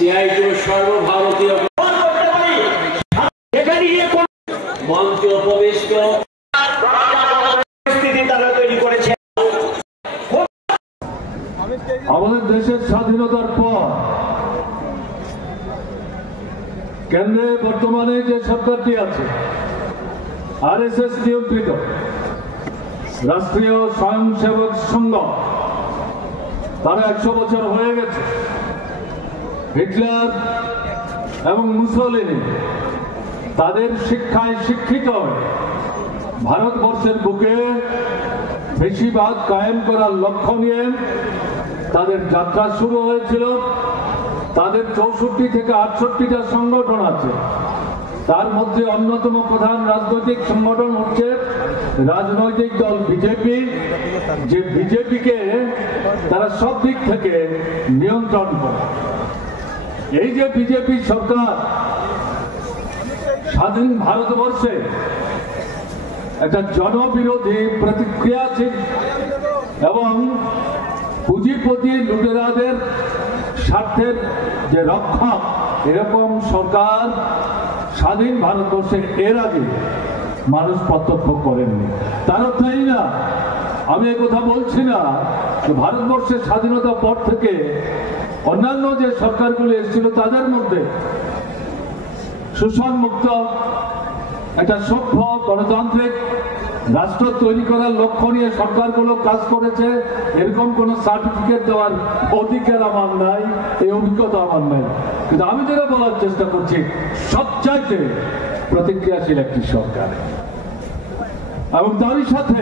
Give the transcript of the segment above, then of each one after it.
CITU সর্বভারতীয় মঞ্চ উপবিষ্ট পরিস্থিতি তারা তৈরি করেছে। আমাদের দেশের স্বাধীনতার পর কেন্দ্রে বর্তমানে যে সরকারটি আছে আরএসএস নিয়ন্ত্রিত রাষ্ট্রীয় স্বয়ংসেবক সংঘ, তারা 100 বছর হয়ে গেছে। হিটলার এবং মুসোলিনি তাদের শিক্ষায় শিক্ষিত হয়ে ভারতবর্ষের বুকে বেশিরভাগ কায়েম করার লক্ষ্য নিয়ে তাদের যাত্রা শুরু হয়েছিল। তাদের 64 থেকে 68টা সংগঠন আছে, তার মধ্যে অন্যতম প্রধান রাজনৈতিক সংগঠন হচ্ছে রাজনৈতিক দল বিজেপি, যে বিজেপিকে তারা সব দিক থেকে নিয়ন্ত্রণ করে। এই যে বিজেপি সরকার স্বাধীন ভারতবর্ষে একটা জনবিরোধী, প্রতিক্রিয়াশীল এবং পুঁজিপতি লুটেরাদের স্বার্থের যে রক্ষক, এরকম সরকার স্বাধীন ভারতবর্ষে এর আগে মানুষ প্রত্যক্ষ করেননি। তার অর্থ এই না, আমি এই কথা বলছি না যে ভারতবর্ষের স্বাধীনতার পর থেকে অন্যান্য যে সরকারগুলো এসেছিল তাদের মধ্যে শোষণ মুক্ত একটা সভ্য গণতান্ত্রিক রাষ্ট্র তৈরি করার লক্ষ্য নিয়ে সরকারগুলো কাজ করেছে, এরকম কোন সার্টিফিকেট দেওয়ার অধিকার আমার নাই, এই অভিজ্ঞতা আমার নাই। কিন্তু আমি যেটা বলার চেষ্টা করছি, সবচাইতে প্রতিক্রিয়াশীল একটি সরকার, এবং তারই সাথে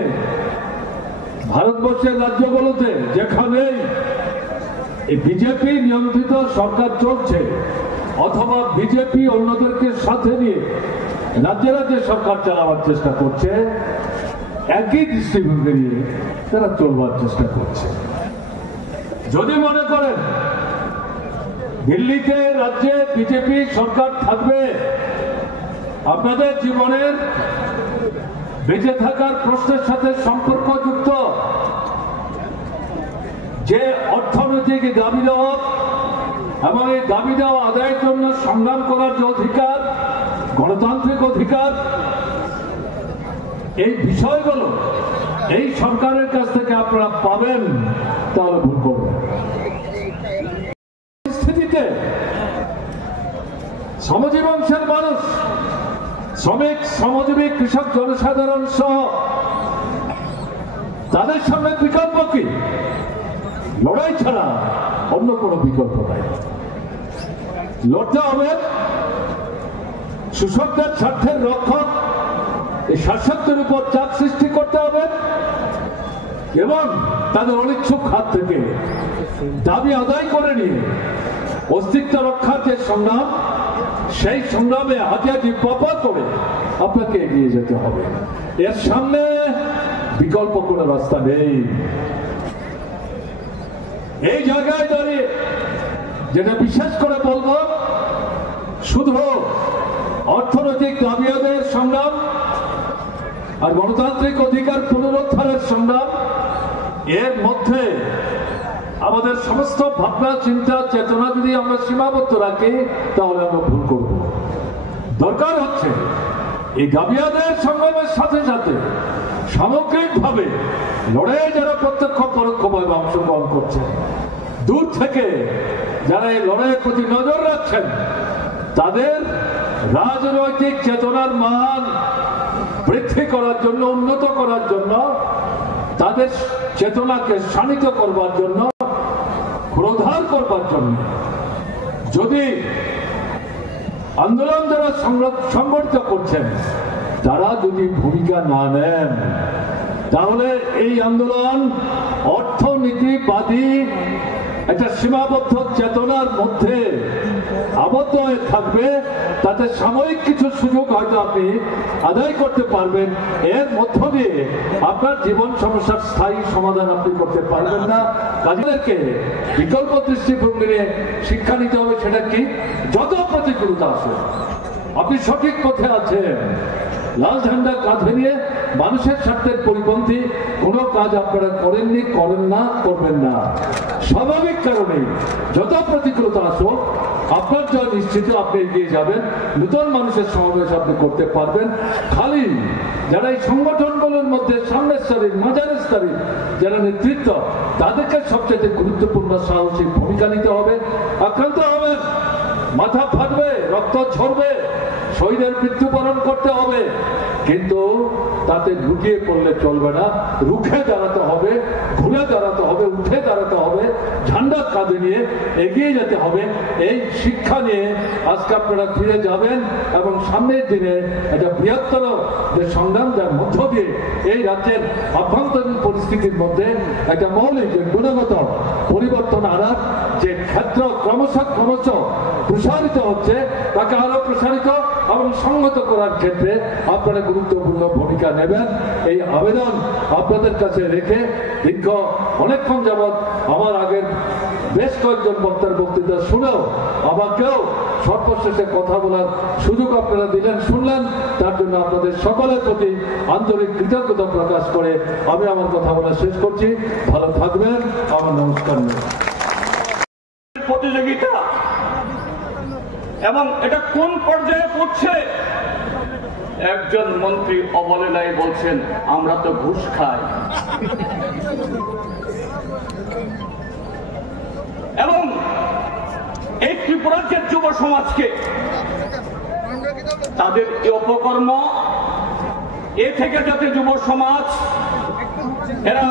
ভারতবর্ষের রাজ্যগুলোতে যেখানেই এই বিজেপি নিয়ন্ত্রিত সরকার চলছে অথবা বিজেপি অন্যদেরকে সাথে নিয়ে রাজ্যে রাজ্যে সরকার চালাবার চেষ্টা করছে, একই দৃষ্টিভঙ্গি নিয়ে তারা চলবার চেষ্টা করছে। যদি মনে করেন দিল্লিতে রাজ্যে বিজেপি সরকার থাকবে, আপনাদের জীবনের বেঁচে থাকার প্রশ্নের সাথে সম্পর্কযুক্ত যে অর্থনৈতিক দাবি দেওয়া এবং এই দাবি দেওয়া আদায়ের জন্য সংগ্রাম করার যে অধিকার, গণতান্ত্রিক অধিকার, এই বিষয়গুলো এই সরকারের কাছ থেকে আপনারা পাবেন, তাহলে ভুল করবেন। পরিস্থিতিতে শ্রমজীবী অংশের মানুষ, শ্রমিক, শ্রমজীবী, কৃষক, জনসাধারণ সহ তাদের সামনে বিকল্প কি? লড়াই ছাড়া অন্য কোনো বিকল্প নাই। লড়তে হবে, শোষকদের স্বার্থের রক্ষক এই শাসকদের উপর চাপ সৃষ্টি করতে হবে এবং তাদের অনিচ্ছুক হাত থেকে দাবি আদায় করে নিয়ে অস্তিত্ব রক্ষার যে সংগ্রাম, সেই সংগ্রামে হাতিয়াটি পপা করে আপনাকে এগিয়ে যেতে হবে। এর সামনে বিকল্প কোনো রাস্তা নেই। এই জায়গায় দাঁড়িয়ে যেটা বিশেষ করে বলবো, শুধু অর্থনৈতিক দাবি আদায়ের সংগ্রাম আর গণতান্ত্রিক অধিকার পুনরুদ্ধারের সংগ্রাম, এর মধ্যে আমাদের সমস্ত ভাবনা, চিন্তা, চেতনা যদি আমরা সীমাবদ্ধ রাখি তাহলে আমরা ভুল করব। দরকার হচ্ছে এই দাবি আদায়ের সংগ্রামের সাথে সাথে সামগ্রিকভাবে লড়াইয়ে যারা প্রত্যক্ষ পরোক্ষভাবে অংশগ্রহণ করছে, দূর থেকে যারা এই লড়াইয়ের প্রতি নজর রাখছেন, তাদের রাজনৈতিক চেতনার মান বৃদ্ধি করার জন্য, উন্নত করার জন্য, তাদের চেতনাকে শানিত করবার জন্য, প্রধান করবার জন্য যদি আন্দোলন যারা সংগঠিত করছেন তারা যদি ভূমিকা না নেন, তাহলে এই আন্দোলন অর্থনীতিবাদী একটা সীমাবদ্ধ চেতনার মধ্যে আবদ্ধ হয়ে থাকবে। তাতে সাময়িক কিছু সুযোগ হয়তো আপনি আদায় করতে পারবেন, এর মধ্য দিয়ে আপনার জীবন সমস্যার স্থায়ী সমাধান আপনি করতে পারবেন না। কাজীদেরকে বিকল্প দৃষ্টিভঙ্গি নিয়ে শিক্ষা নিতে হবে। সেটা কি? যত প্রতিকূলতা আসে আপনি সঠিক পথে আছেন, লাল ঝান্ডা কাঁধে নিয়ে মানুষের স্বার্থের পরিপন্থী কোনো কাজ আপনারা করেননি, করেন না, করবেন না। স্বাভাবিক কারণে যত প্রতিকূলতা আসুক আপনার জয় নিশ্চিত, আপনি এগিয়ে যাবেন, নতুন মানুষের সমাবেশ আপনি করতে পারবেন। খালি যারা এই সংগঠনগুলোর মধ্যে সামনের সারির মাঝারের সারির যারা নেতৃত্ব, তাদেরকে সবচেয়ে গুরুত্বপূর্ণ সাহসী ভূমিকা নিতে হবে। আক্রান্ত হবেন, মাথা ফাটবে, রক্ত ঝরবে, শহীদের মৃত্যুবরণ করতে হবে, কিন্তু তাতে লুটিয়ে পড়লে চলবে না। রুখে দাঁড়াতে হবে, ঘুরে দাঁড়াতে হবে, উঠে দাঁড়াতে হবে, ঝান্ডা কাঁধে নিয়ে এগিয়ে যেতে হবে। এই শিক্ষা নিয়ে আজকে আপনারা ফিরে যাবেন এবং সামনের দিনে একটা বৃহত্তর যে সংগ্রাম, যার মধ্য দিয়ে এই রাজ্যের অভ্যন্তরীণ পরিস্থিতির মধ্যে একটা মৌলিক গুণগত পরিবর্তন আনার যে ক্ষেত্র ক্রমশ প্রসারিত হচ্ছে, তাকে আরো প্রসারিত এবং সংহত করার ক্ষেত্রে আপনারা গুরুত্বপূর্ণ ভূমিকা নেবেন। এই আবেদন আপনাদের কাছে রেখে দীর্ঘ অনেকক্ষণ যাবৎ আমার আগের বেশ কয়েকজন বক্তার বক্তৃতা শুনেও আমাকেও সর্বশেষে কথা বলার সুযোগ আপনারা দিলেন, শুনলেন, তার জন্য আপনাদের সকলের প্রতি আন্তরিক কৃতজ্ঞতা প্রকাশ করে আমি আমার কথা বলা শেষ করছি। ভালো থাকবেন, আমার নমস্কার। প্রতিযোগিতা এবং এটা কোন পর্যায়ে পড়ছে? একজন মন্ত্রী অবহেলায় বলছেন আমরা তো ঘুষ খাই, এবং এই ত্রিপুরাজ্যের যুব সমাজকে তাদের এই অপকর্ম এ থেকে যাতে যুব সমাজ এরা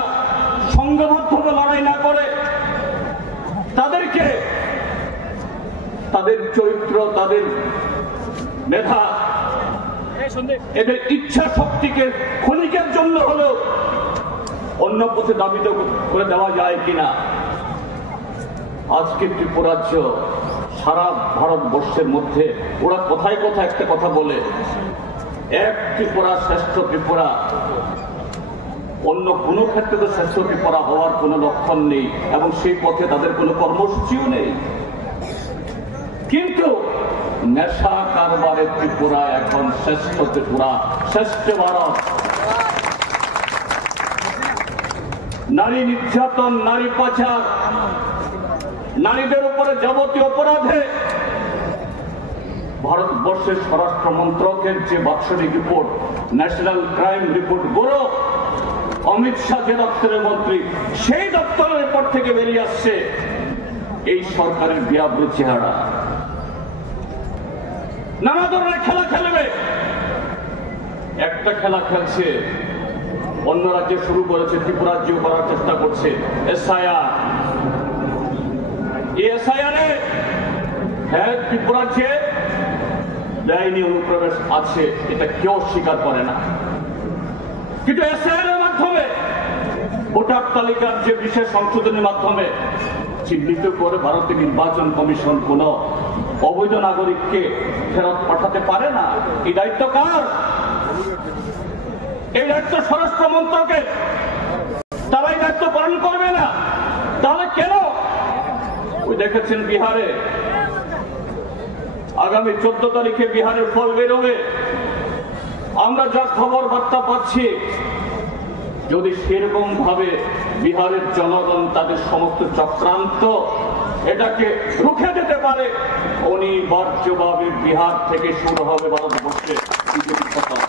সংঘবদ্ধভাবে লড়াই না করে, তাদেরকে তাদের চরিত্র, তাদের মেধা, এদের ইচ্ছা শক্তিকে ক্ষণিকের জন্য হলেও অন্য পথে দাবিত করে দেওয়া যায় কিনা। আজকে ত্রিপুরাজ্য সারা ভারতবর্ষের মধ্যে ওরা কোথায় কোথায় একটা কথা বলে, এক ত্রিপুরা শ্রেষ্ঠ ত্রিপুরা। অন্য কোনো ক্ষেত্রে তো শ্রেষ্ঠ ত্রিপুরা হওয়ার কোনো লক্ষণ নেই এবং সেই পথে তাদের কোনো কর্মসূচিও নেই। কিন্তু নেশা কারবারের ত্রিপুরা এখন শ্রেষ্ঠ ত্রিপুরা, শ্রেষ্ঠ ভারত। নারী নির্যাতন, নারী পাচার, নারীদের উপরে যাবতীয় অপরাধে ভারতবর্ষের স্বরাষ্ট্র মন্ত্রকের যে বাৎসরিক report, national crime report bureau, Amit Shah যে দপ্তরের মন্ত্রী, সেই দপ্তরের রিপোর্ট থেকে বেরিয়ে আসছে এই সরকারের বিয়াবৃ চেহারা। নানা ধরনের খেলা খেলবে, একটা খেলা খেলছে, অন্য রাজ্যে শুরু করেছে, ত্রিপুরাজ্য করার চেষ্টা করছে এসআইআর। এই এসআইআরে হ্যাঁ ত্রিপুরাজ্যে বেআইনি অনুপ্রবেশ আছে, এটা কেউ স্বীকার করে না, কিন্তু এসআইআর এর মাধ্যমে ভোটার তালিকার যে বিশেষ সংশোধনের মাধ্যমে চিহ্নিত করে ভারতের নির্বাচন কমিশন কোন অবৈধ নাগরিককে ফেরত পাঠাতে পারে না। এই দায়িত্ব কার? এই দায়িত্ব স্বরাষ্ট্র মন্ত্রকের। তারা এই দায়িত্ব পালন করবে না, তাহলে কেন? ওই দেখেছেন বিহারে আগামী 14 তারিখে বিহারের ফল বেরোবে। আমরা যা খবর বার্তা পাচ্ছি, যদি সেরকম ভাবে বিহারের জনগণ তাদের সমস্ত চক্রান্ত এটাকে রুখে দিতে পারে, অনিবার্যভাবে বিহার থেকে শুরু হবে ভারতবর্ষে বিজেপি সরকার।